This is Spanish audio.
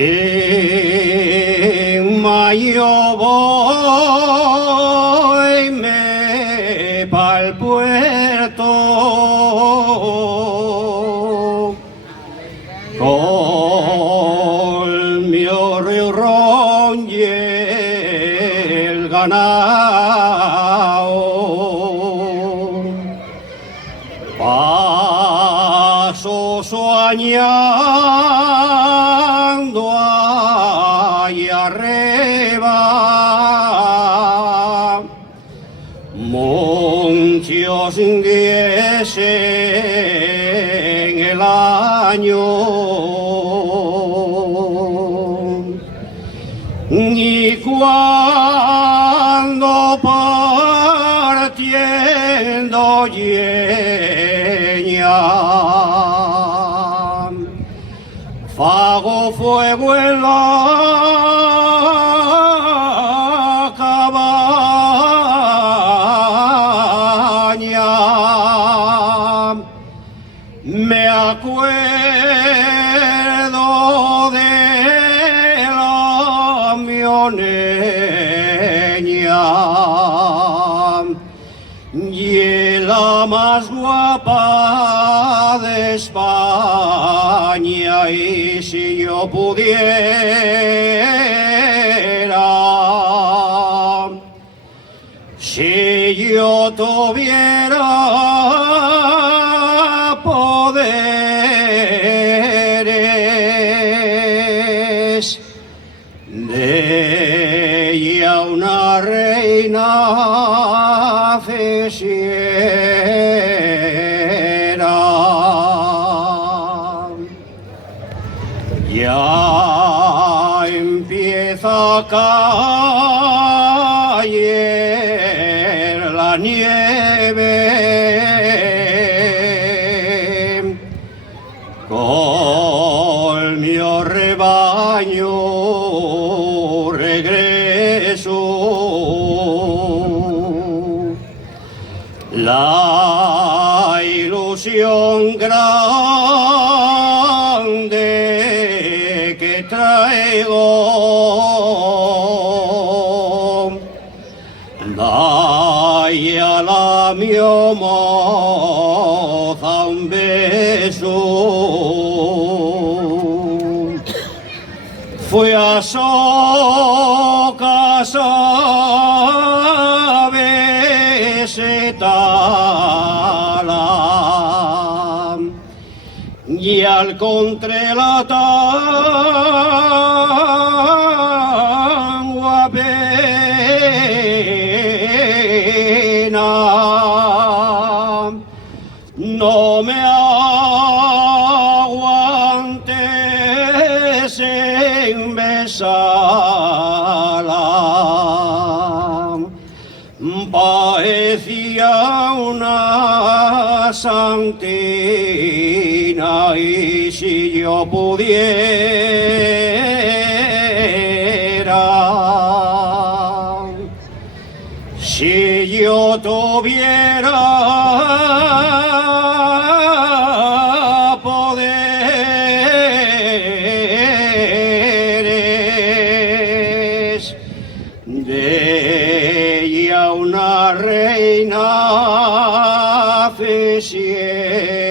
En mayo voy pa'l puerto con mi ron y el ganado. Paso soñando ahí arriba, muchos días en el año, y cuando partiendo lleña, fago fuego en la cabaña. Me acuerdo de la mioneña y la más guapa de España, y si yo pudiera, si yo tuviera poderes de ella una reinaficiera. Ya empieza a caer la nieve, con mi rebaño regreso. La ilusión grande que traigo, dai a la mia moza un beso. Fui a su casa a visitarla, y al encontré la tan guapena, no me aguanté sin besarla. Parecía una santina, y si yo pudiera, si yo tuviera poderes de ella una reinaficiera.